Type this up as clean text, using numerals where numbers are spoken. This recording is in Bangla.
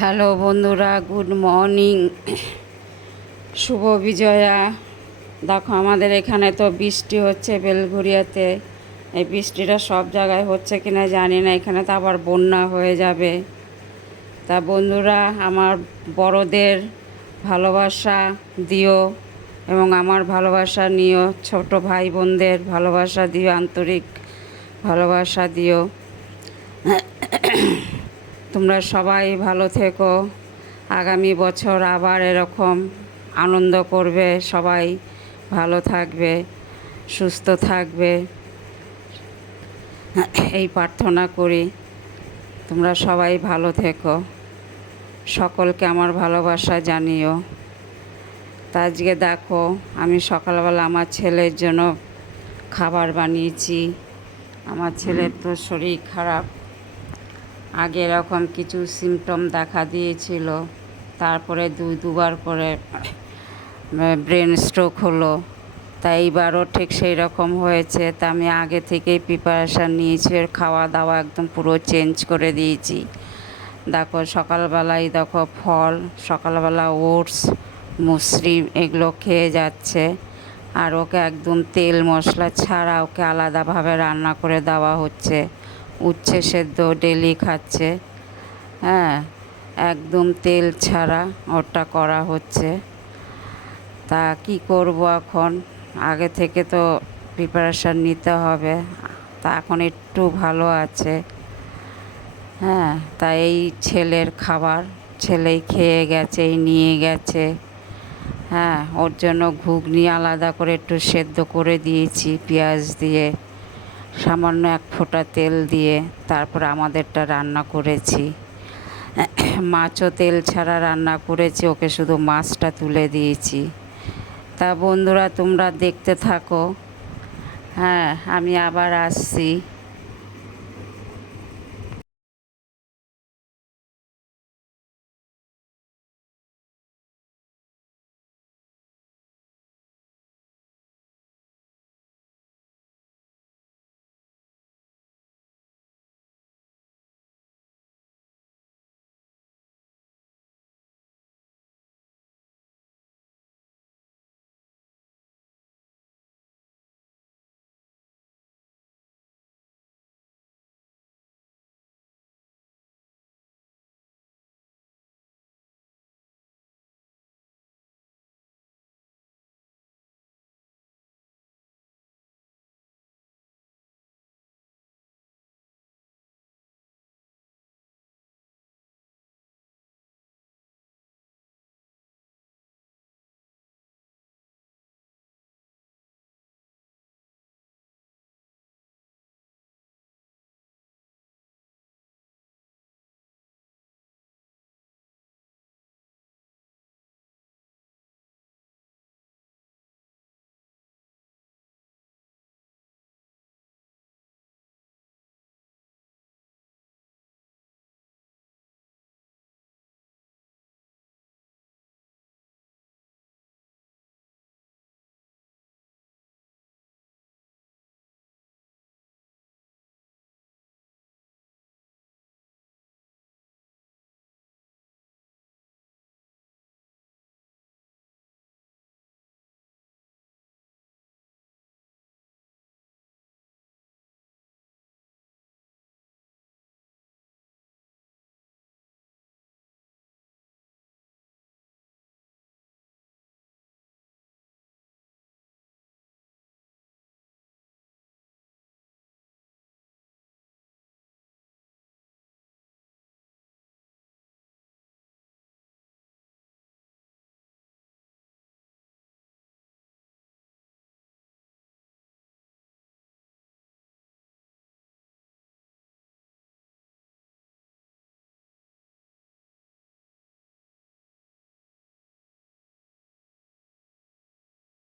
হ্যালো বন্ধুরা, গুড মর্নিং, শুভ বিজয়া। দেখো আমাদের এখানে তো বৃষ্টি হচ্ছে বেলঘরিয়াতে। এই বৃষ্টিটা সব জায়গায় হচ্ছে কিনা জানি না, এখানে তো আবার বন্যা হয়ে যাবে। তা বন্ধুরা, আমার বড়দের ভালোবাসা দিও এবং আমার ভালোবাসা নিও, ছোট ভাই বোনদের ভালোবাসা দিও, আন্তরিক ভালোবাসা দিও। তোমরা সবাই ভালো থেকো। আগামী বছর আবার এরকম আনন্দ করবে, সবাই ভালো থাকবে, সুস্থ থাকবে, এই প্রার্থনা করি। তোমরা সবাই ভালো থেকো, সকলকে আমার ভালোবাসা জানিও। তা আজকে দেখো, আমি সকালবেলা আমার ছেলের জন্য খাবার বানিয়েছি। আমার ছেলের তো শরীর খারাপ, আগে এরকম কিছু সিমটম দেখা দিয়েছিল, তারপরে দুবার করে ব্রেন স্ট্রোক হলো। তাই এইবারও ঠিক সেই রকম হয়েছে। তা আমি আগে থেকেই প্রিপারেশান নিয়েছি, এর খাওয়া দাওয়া একদম পুরো চেঞ্জ করে দিয়েছি। দেখো সকালবেলায় দেখো ফল, সকালবেলা ওটস, মুসরি এগুলো খেয়ে যাচ্ছে। আর ওকে একদম তেল মশলা ছাড়া ওকে আলাদাভাবে রান্না করে দেওয়া হচ্ছে। উচ্ছে সেদ্ধ ডেলি খাচ্ছে, হ্যাঁ, একদম তেল ছাড়া ওটা করা হচ্ছে। তা কি করব এখন, আগে থেকে তো প্রিপারেশান নিতে হবে। তা এখন একটু ভালো আছে, হ্যাঁ। তা এই ছেলের খাবার ছেলেই খেয়ে গেছে, এই নিয়ে গেছে, হ্যাঁ। ওর জন্য ঘুগনি আলাদা করে একটু সেদ্ধ করে দিয়েছি পেঁয়াজ দিয়ে, সামান্য এক ফোঁটা তেল দিয়ে। তারপর আমাদেরটা রান্না করেছি, মাছও তেল ছাড়া রান্না করেছি, ওকে শুধু মাছটা তুলে দিয়েছি। তা বন্ধুরা তোমরা দেখতে থাকো, হ্যাঁ, আমি আবার আসছি।